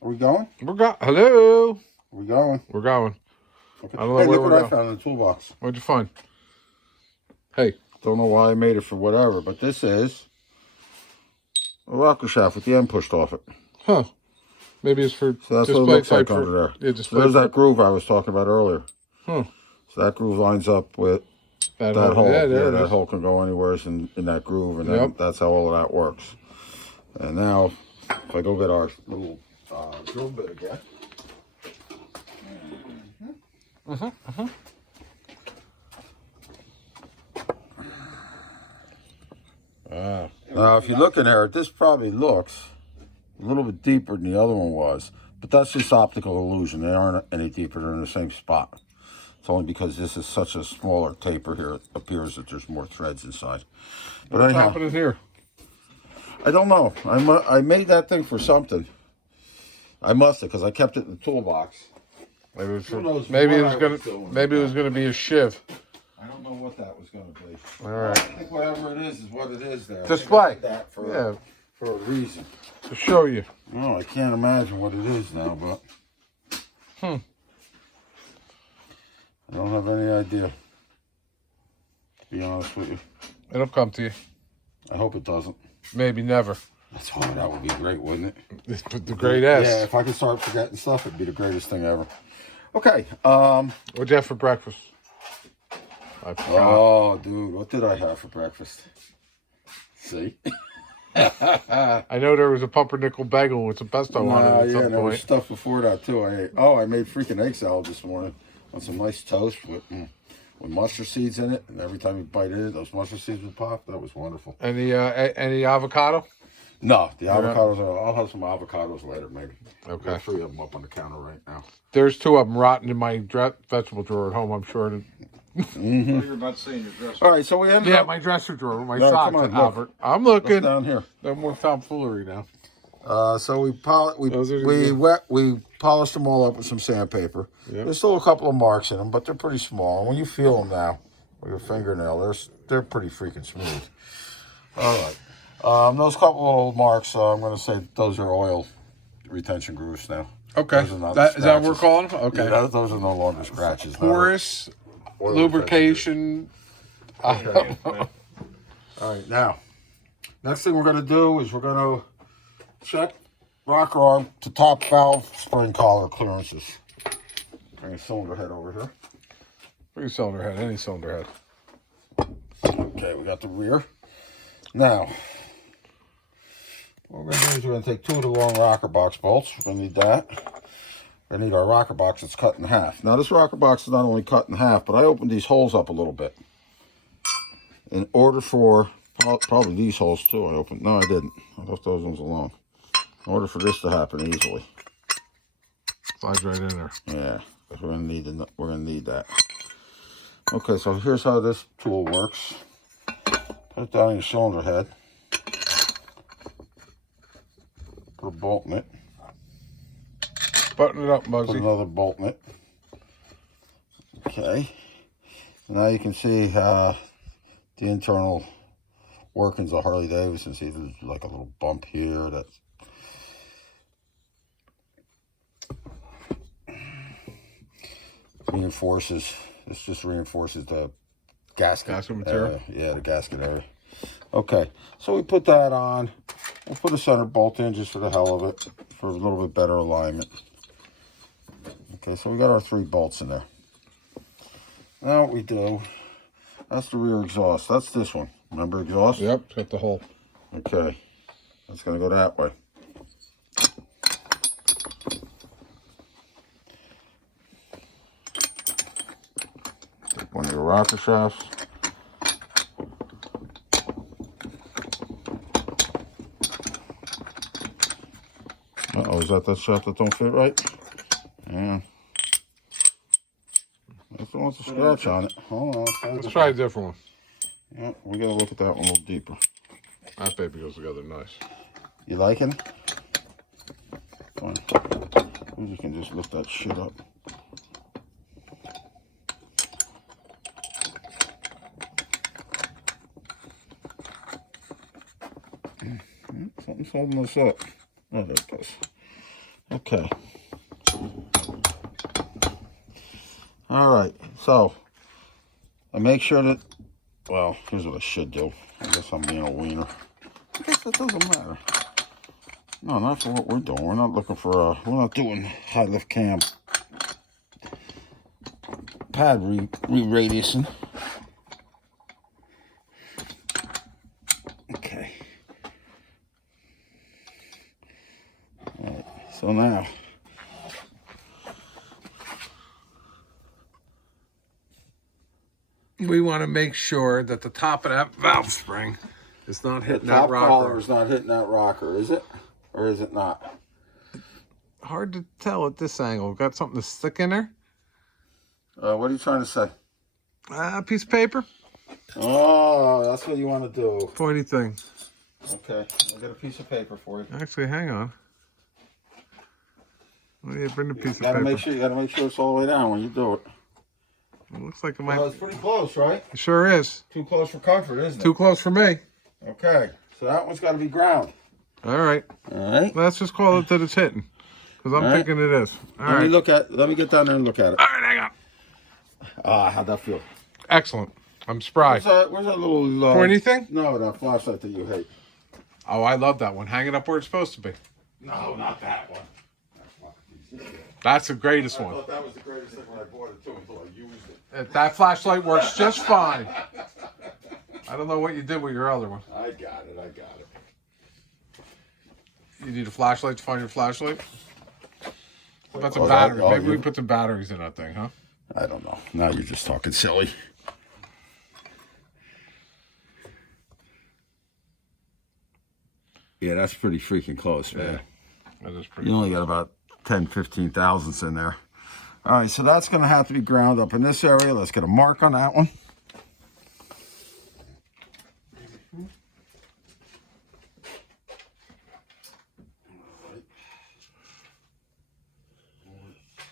Are we going? Hello. We're going. We're going. Okay. I don't know Hey, where look we're what I going. found in the toolbox. What'd you find? Hey. Don't know why I made it for whatever, but this is a rocker shaft with the end pushed off it. Huh. Maybe it's for So that's display what it looks type like under there. Yeah, So display. there's that groove I was talking about earlier. Huh. So that groove lines up with that hole. Yeah, there it that is. hole can go anywhere in that groove, and Yep. that's how all of that works. And now, if I go get our little drill bit again. Now, if you look in there, this probably looks a little bit deeper than the other one was, but that's just optical illusion. They aren't any deeper. They're in the same spot. It's only because this is such a smaller taper here, it appears that there's more threads inside. But What's anyhow, happening here? I don't know. I made that thing for something. I must have, because I kept it in the toolbox. Maybe it Who knows was, maybe it was what I gonna was doing maybe with it was gonna be a shiv. I don't know what that was going to be. All right. I think whatever it is what it is there. Display. I did that for a reason. To show you. No, I can't imagine what it is now, but I don't have any idea, to be honest with you. It'll come to you. I hope it doesn't. Maybe never. That's all. That would be great, wouldn't it? The great S. Yeah, if I could start forgetting stuff, it'd be the greatest thing ever. Okay. What'd you have for breakfast? I forgot. Oh, dude, what did I have for breakfast? See? I know there was a pumpernickel bagel with some pesto on it at some there was point. stuff before that too. I ate. Oh, I made freaking egg salad this morning on some nice toast with mustard seeds in it, and every time you bite in it, those mustard seeds would pop. That was wonderful. Any avocado? No, the avocados. I'll have some avocados later, maybe. Okay. I got 3 of them up on the counter right now. There's 2 of them rotting in my vegetable drawer at home. I'm sure. You're about to say in your dress. All right, so we ended Yeah, up. my dresser drawer, my No, socks, come on, and look. Albert. I'm Look looking. down here. No more tomfoolery now. So we Those are the we polished them all up with some sandpaper. Yep. There's still a couple of marks in them, but they're pretty small. When you feel them now with your fingernail, they're pretty freaking smooth. All right. Those couple of marks, I'm going to say those are oil retention grooves now. Okay. Those are not Is that what we're scratches. calling them? Okay. Yeah, those are no longer scratches. Porous Oil lubrication. retention. All right, now, next thing we're going to do is we're going to check rocker arm to top valve spring collar clearances. Bring a cylinder head over here. Bring a cylinder head, any cylinder head. Okay, we got the rear. Now, what we're going to do is we're going to take 2 of the long rocker box bolts. We're going to need that. We're going to need our rocker box that's cut in half. Now, this rocker box is not only cut in half, but I opened these holes up a little bit. In order for, probably these holes too, I opened. No, I didn't. I left those ones alone. In order for this to happen easily. Slides right in there. Yeah, we're going to need that. Okay, so here's how this tool works. Put it down in your cylinder head. Put a bolt in it. Button it up, Put Muggsy. another bolt in it. Okay. Now you can see the internal workings of Harley Davidson. See, there's like a little bump here that reinforces. This just reinforces the gasket material? Yeah, the gasket area. Okay, so we put that on. We'll put a center bolt in just for the hell of it, for a little bit better alignment. Okay, so we got our 3 bolts in there. Now what we do, that's the rear exhaust. That's this one. Remember exhaust? Yep, got the hole. Okay, that's going to go that way. Take one of your rocker shafts. Uh-oh, is that shaft that don't fit right? Yeah. That's the one with the scratch on it. Hold on. Let's try a different one. Yeah, we got to look at that one a little deeper. That baby goes together nice. You liking it? Fine. You can just lift that shit up. Something's holding this up. Oh, there it goes. Okay. All right. So, I make sure that, well, here's what I should do. I guess I'm being a wiener. I guess that doesn't matter. No, not for what we're doing. We're not looking for we're not doing high lift cam pad re-radiusing. Okay. All right. So now, We want to make sure that the top of that valve spring is not hitting that top rocker. collar is not hitting that rocker, is it? Or is it not? Hard to tell at this angle. Got something to stick in there? What are you trying to say? A piece of paper? Oh, that's what you want to do. Pointy thing. Okay, I got a piece of paper for you. Actually, hang on. Oh, yeah, bring the piece of Gotta paper. make sure you gotta make sure it's all the way down when you do it. It looks like it might. Well, it's pretty close, right? It sure is. Too close for comfort, isn't it? Too close for me. Okay, so that one's got to be ground. All right. All right. Let's just call it that it's hitting. Because I'm All right. thinking it is. All Let me right. Let me get down there and look at it. All right, hang on. How'd that feel? Excellent. I'm spry. Where's that little Pointy thing? No, that flashlight that you hate. Oh, I love that one. Hang it up where it's supposed to be. No, not that one. That's the greatest I one. thought that was the greatest thing when I bought it too until I used it. That flashlight works just fine. I don't know what you did with your other one. I got it. I got it. You need a flashlight to find your flashlight? What about some Oh, batteries? oh, Maybe we you- put some batteries in that thing, huh? I don't know. Now you're just talking silly. Yeah, that's pretty freaking close, man. That is pretty. You only got about 10, 15 thousandths in there. All right, so that's going to have to be ground up in this area. Let's get a mark on that one.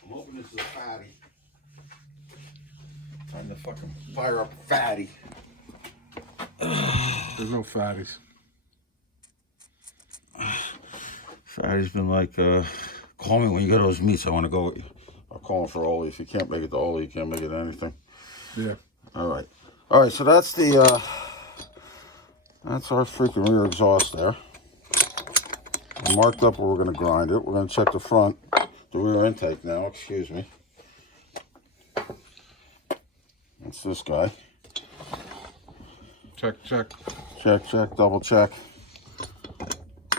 I'm hoping this is a fatty. Time to fucking fire up a fatty. There's no fatties. Fatty's been like, call me when you go to those meets. I want to go with you. I'll call him for Oli. If you can't make it to Oli, you can't make it to anything. Yeah. All right. All right, so that's the, that's our freaking rear exhaust there. I marked up where we're going to grind it. We're going to check the front, the rear intake now, excuse me. That's this guy. Check, check. Check, check, double check.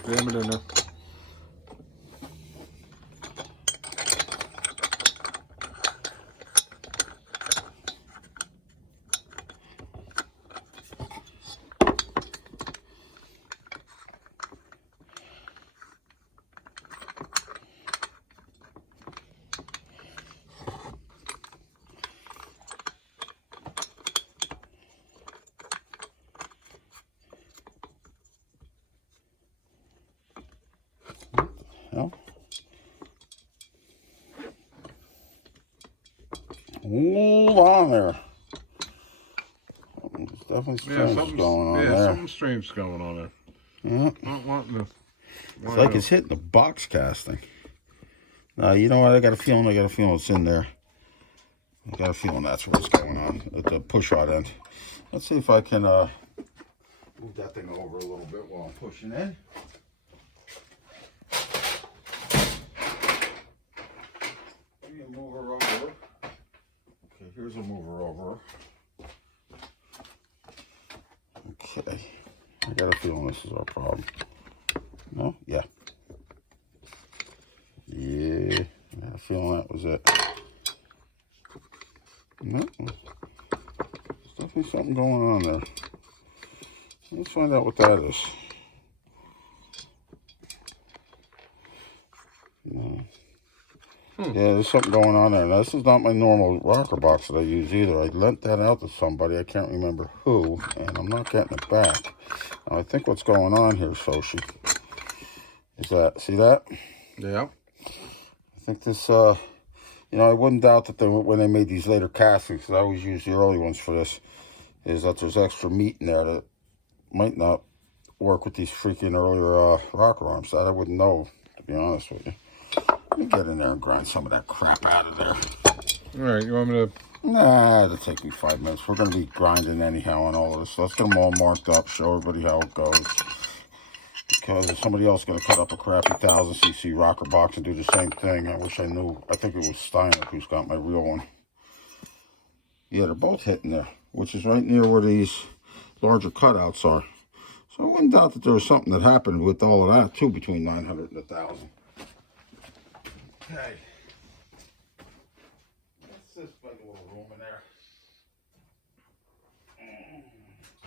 Jam it in there. No. Hold on there. There's definitely strange going on there. something strange going on there. Yeah. Not wanting to. It's like it's hitting the box casting. Now, you know what? I got a feeling it's in there. I got a feeling that's what's going on at the push rod end. Let's see if I can move that thing over a little bit while I'm pushing in. Give me a mover over. Okay, here's a mover over. Okay. I got a feeling this is our problem. No? Yeah. Yeah. I got a feeling that was it. No. There's definitely something going on there. Let's find out what that is. No. Yeah, there's something going on there. Now, this is not my normal rocker box that I use either. I lent that out to somebody. I can't remember who, and I'm not getting it back. Now, I think what's going on here, Soshi, is that, see that? Yeah. I think this, you know, I wouldn't doubt that they, when they made these later castings, because I always use the early ones for this, is that there's extra meat in there that might not work with these freaking earlier rocker arms. That I wouldn't know, to be honest with you. Let me get in there and grind some of that crap out of there. All right, you want me to? Nah, it'll take me 5 minutes. We're going to be grinding anyhow on all of this. Let's get them all marked up, show everybody how it goes. Because if somebody else is going to cut up a crappy 1000cc rocker box and do the same thing, I wish I knew. I think it was Steiner who's got my real one. Yeah, they're both hitting there, which is right near where these larger cutouts are. So I wouldn't doubt that there was something that happened with all of that, too, between 900 and 1,000. Okay. What's this big little room in there?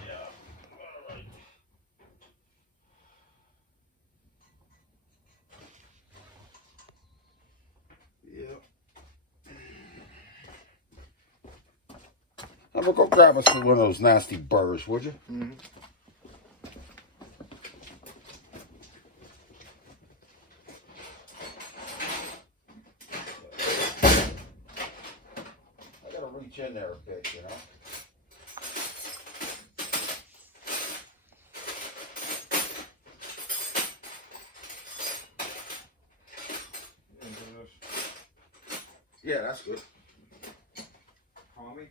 Yeah, all right. Yep. How about go grab us one of those nasty burrs, would you? Mm-hmm. I gotta reach in there a bit, you know. Yeah, that's good. Tommy?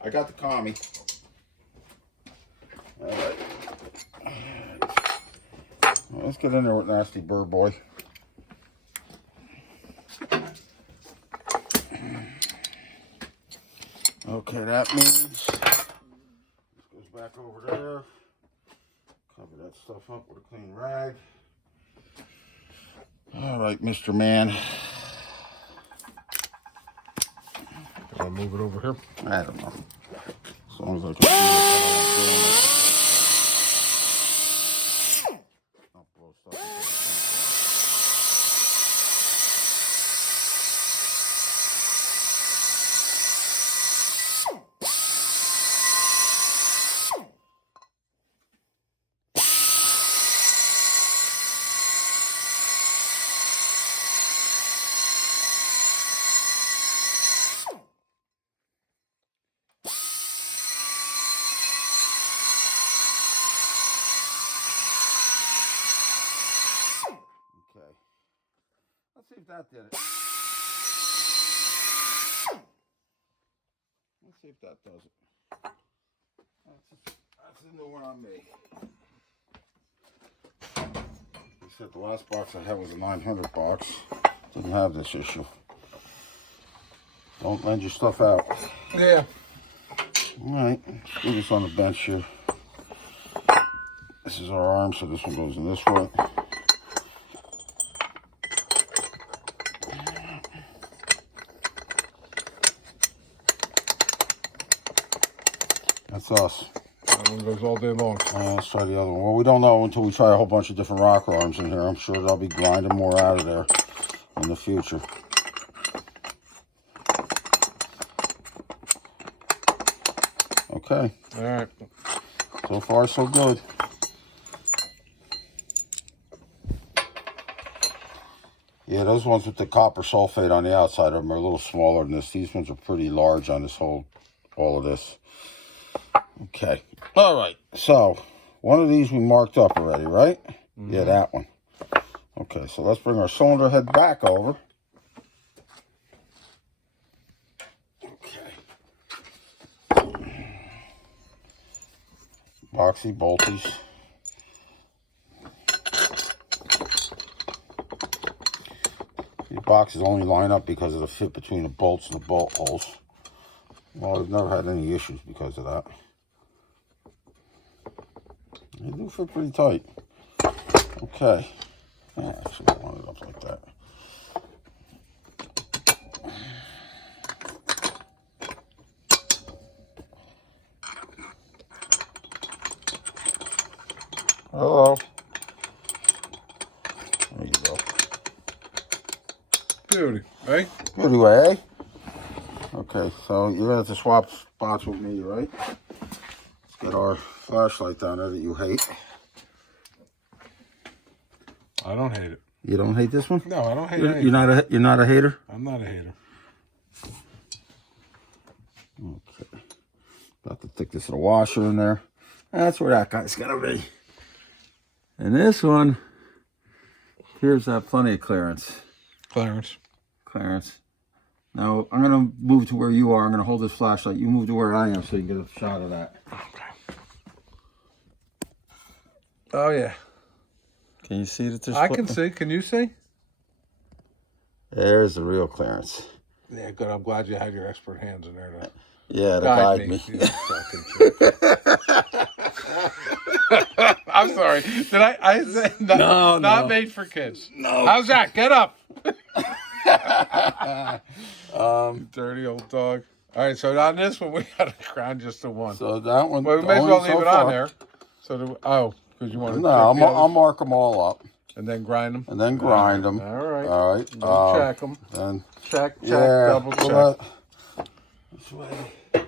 I got the commie. All right. Well, let's get in there with Nasty Burr Boy. Okay, that means this goes back over there. Cover that stuff up with a clean rag. All right, Mr. Man. I'll move it over here. I don't know. As long as I can see it. I'll blow stuff into the Okay. Let's see if that did it. Let's see if that does it. That's a new one on me. You said the last box I had was a 900 box. Didn't have this issue. Don't lend your stuff out. Yeah. Alright, let's do this on the bench here. This is our arm, so this one goes in this way. That's us. That one goes all day long. Let's try the other one. Well, we don't know until we try a whole bunch of different rocker arms in here. I'm sure they'll be grinding more out of there in the future. Okay. All right. So far, so good. Yeah, those ones with the copper sulfate on the outside of them are a little smaller than this. These ones are pretty large on this all of this. Okay. All right. So, one of these we marked up already, right? Mm-hmm. Yeah, that one. Okay, so let's bring our cylinder head back over. Boxy, bolties. These boxes only line up because of the fit between the bolts and the bolt holes. Well, we've never had any issues because of that. They do fit pretty tight. Okay. Actually, I want it up like that. Hello. There you go. Beauty, right? Beauty way, eh? Okay, so you're gonna have to swap spots with me, right? Let's get our flashlight down there that you hate. I don't hate it. You don't hate this one? No, I don't hate it. You're not a hater? I'm not a hater. Okay. About the thickness of the washer in there. That's where that guy's gonna be. And this one appears to have plenty of clearance. Clarence. Clarence. Now, I'm going to move to where you are. I'm going to hold this flashlight. You move to where I am so you can get a shot of that. Okay. Oh, yeah. Can you see that there's... I can see. Can you see? There's the real Clarence. Yeah, good. I'm glad you had your expert hands in there to Yeah, to guide me. You fucking I'm sorry. Did I said not made for kids. No. How's that? Get up. Um, Dirty old dog. All right, so on this one, we got to crown just the one. so that one... Well, we may as well leave so it far. on there. So, because you want to... No, I'll mark them all up. And then grind them. And then grind them. All right. All right. Check them. And Check, yeah, double check. well, this way.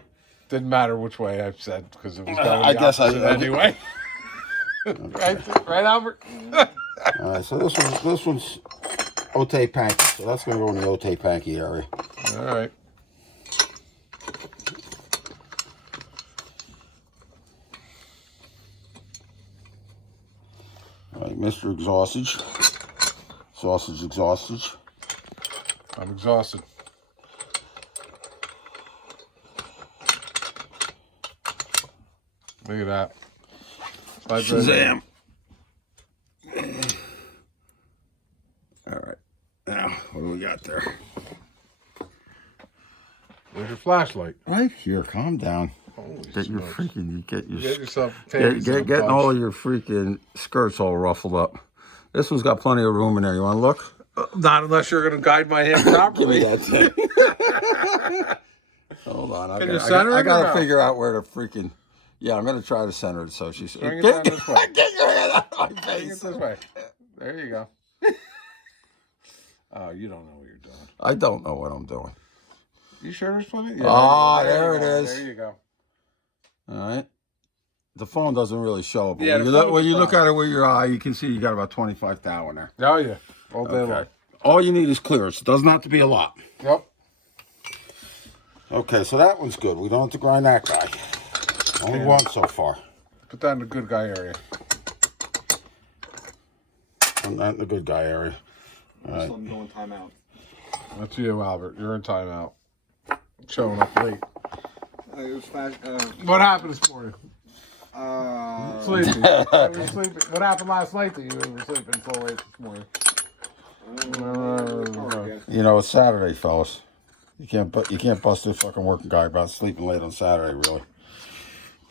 Didn't matter which way I said, because it was going I guess I- anyway. right, Albert? All right, so this one's Otay Panky. So that's going to go in the Otay Panky area. All right. All right, Mr. Exhaustage. Sausage. I'm exhausted. Look at that. Shazam. All right. Now, what do we got there? There's your flashlight. Right here. Calm down. Holy Get your smokes. freaking... You get your... Get yourself panties Getting all of your freaking skirts all ruffled up. This one's got plenty of room in there. You want to look? Not unless you're going to guide my hand properly. Give me that thing. Hold on. Can you center I it or got to no? figure out where to freaking... Yeah, I'm going to try to center it so she's... Bring it down this way. Get your head out of my Bring it face. this way. There you go. Oh, you don't know what you're doing. I don't know what I'm doing. You sure there's plenty? Ah, you there go. it is. There you go. All right. The phone doesn't really show it, but Yeah, when you look at it with your eye, you can see you got about 25 thou in there. Oh, yeah. All day long. All you need is clearance. It doesn't have to be a lot. Yep. Okay, so that one's good. We don't have to grind that guy. Only Okay. one so far. Put that in the good guy area. I'm not in the good guy area. All Just right. let him go in timeout. That's you, Albert. You're in timeout. Showing up late. It was fast. What happened this morning? Sleep. Sleeping. You were sleeping. What happened last night that you were sleeping so late this morning? You know, it's Saturday, fellas. You can't bust a fucking working guy about sleeping late on Saturday, really.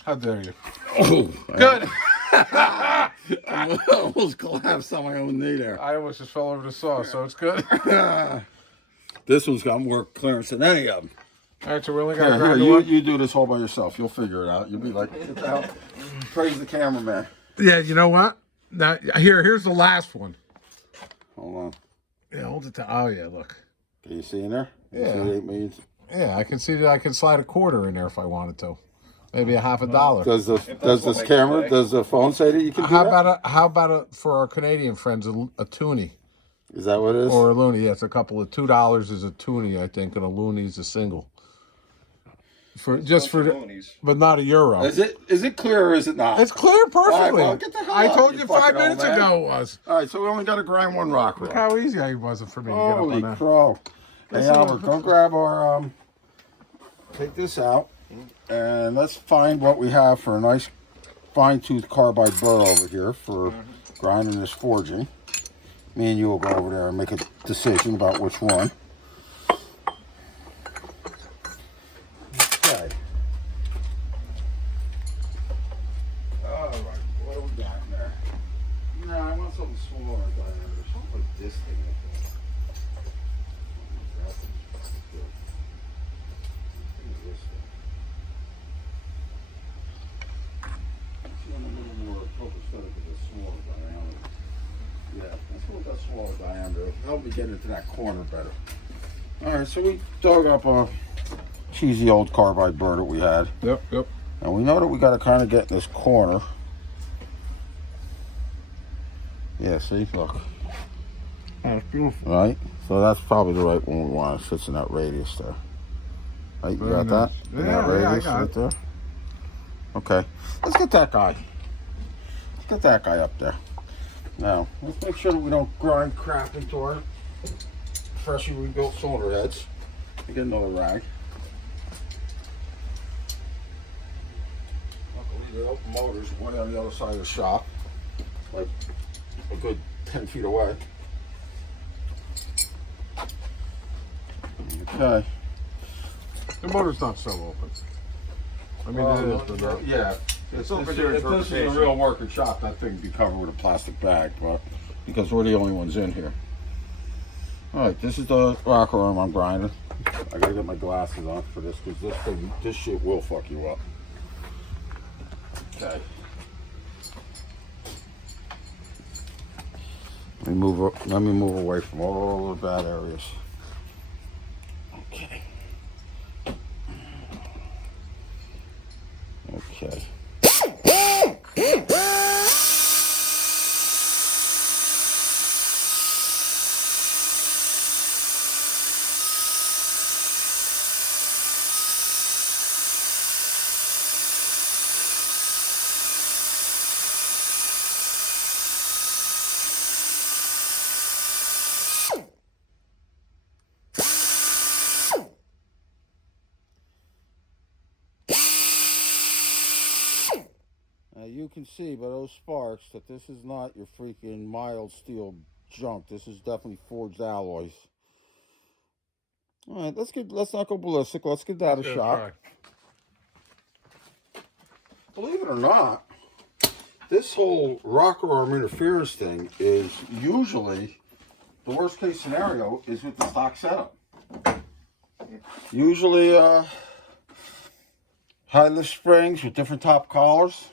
How dare you? Oh, Good. I almost collapsed on my own knee there. I almost just fell over the saw, so it's good. This one's got more clearance than any of them. All right, so we only got to Here, grind you do this all by yourself. You'll figure it out. You'll be like, get the hell. Praise the cameraman. Yeah, you know what? Now here's the last one. Hold on. Yeah, hold it. Oh yeah, look. Can you see in there? You Yeah. see the 8 million? Yeah, I can see that I can slide a quarter in there if I wanted to. Maybe a half a dollar. Does this what camera, they say. does the phone say that you can do that? How about for our Canadian friends a toonie Is that what it is? or a loony? Yeah, it's a couple of $2 is a toonie, I think, and a loony is a single. But not a euro. Is it clear or is it not? It's clear perfectly. well, get the hell I out, told you you 5 fucking minutes old man. ago it was. All right, so we only got to grind one rock Look roll. how easy it was for me to get up Holy on that. crow. Hey, Listen, Albert, go grab our, take this out, and let's find what we have for a nice fine-tooth carbide burr over here for grinding this forging. Me and you will go over there and make a decision about which one. Okay. All right, what do we got in there? No, I want something smaller diameter, something like this thing. Smaller diameter. Help me get into that corner better. All right, so we dug up a cheesy old carbide burr that we had, Yep. and we know that we got to kind of get in this corner. Yeah, see, look. That's beautiful. Right? So that's probably the right one we want. It sits in that radius there. Right, you Very got nice. that? In Yeah, that yeah, I radius got right it. there? Okay. Let's get that guy. Let's get that guy up there. Now, let's make sure that we don't grind crap into our freshly rebuilt cylinder heads. I get another rag. Luckily, the open motors are way on the other side of the shop, like a good 10 feet away. Okay. The motor's not so open. I mean, it is, but not. Yeah. It's If open to this is a interpretation. real working shop, that thing would be covered with a plastic bag, but because we're the only ones in here. All right, this is the rocker arm I'm grinding. I gotta get my glasses on for this because this shit will fuck you up. Okay. Let me move away from all the bad areas. Okay. Okay. Now you can see by those sparks that this is not your freaking mild steel junk. This is definitely forged alloys. All right, let's not go ballistic. Let's give that a shot. Try. Believe it or not, this whole rocker arm interference thing is usually the worst case scenario is with the stock setup. Usually high lift springs with different top collars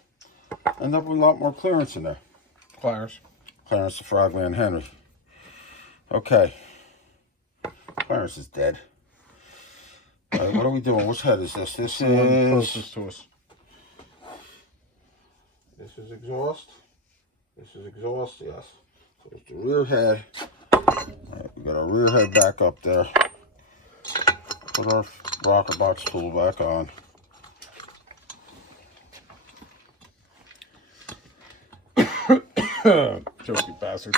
end up with a lot more clearance in there. Clarence. Clarence the Frogman Henry. Okay. Clarence is dead. All right, what are we doing? Which head is this? This The one is closest to us. This is exhaust. This is exhaust, yes. So it's the rear head. All right, we got our rear head back up there. Put our rocker box tool back on. Jokey bastard.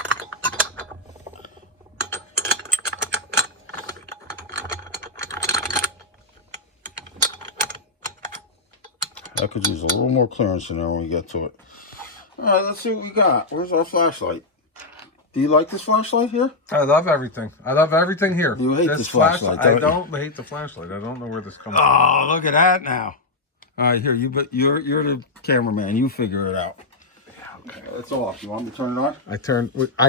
I could use a little more clearance in there when we get to it. All right, let's see what we got. Where's our flashlight? Do you like this flashlight here? I love everything. I love everything here. You hate this flashlight, I don't you? don't hate the flashlight. I don't know where this comes from. Oh, look at that now. All right, here, you're the cameraman. You figure it out. Okay. It's off. You want me to turn it on? I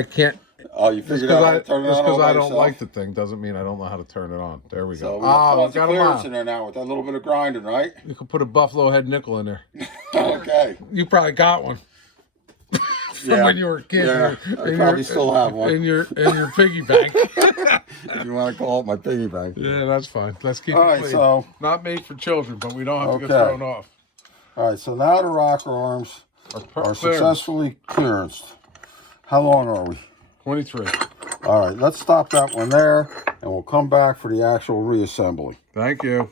can't. Oh, you Just figured out how to because turn it on all by I don't yourself? like the thing doesn't mean I don't know how to turn it on. There we So go. we got We tons of got 'em clearance on. in there now with that little bit of grinding, right? You could put a buffalo head nickel in there. Okay. You probably got one from when you were a kid. Yeah, I probably still have one. In your piggy bank. If you want to call it my piggy bank. Yeah, that's fine. Let's keep All it right, clean. so Not made for children, but we don't have to get Okay. thrown off. all right, so now the rocker arms are Clearance. successfully clearanced. How long are we? 23. All right, let's stop that one there, and we'll come back for the actual reassembly. Thank you.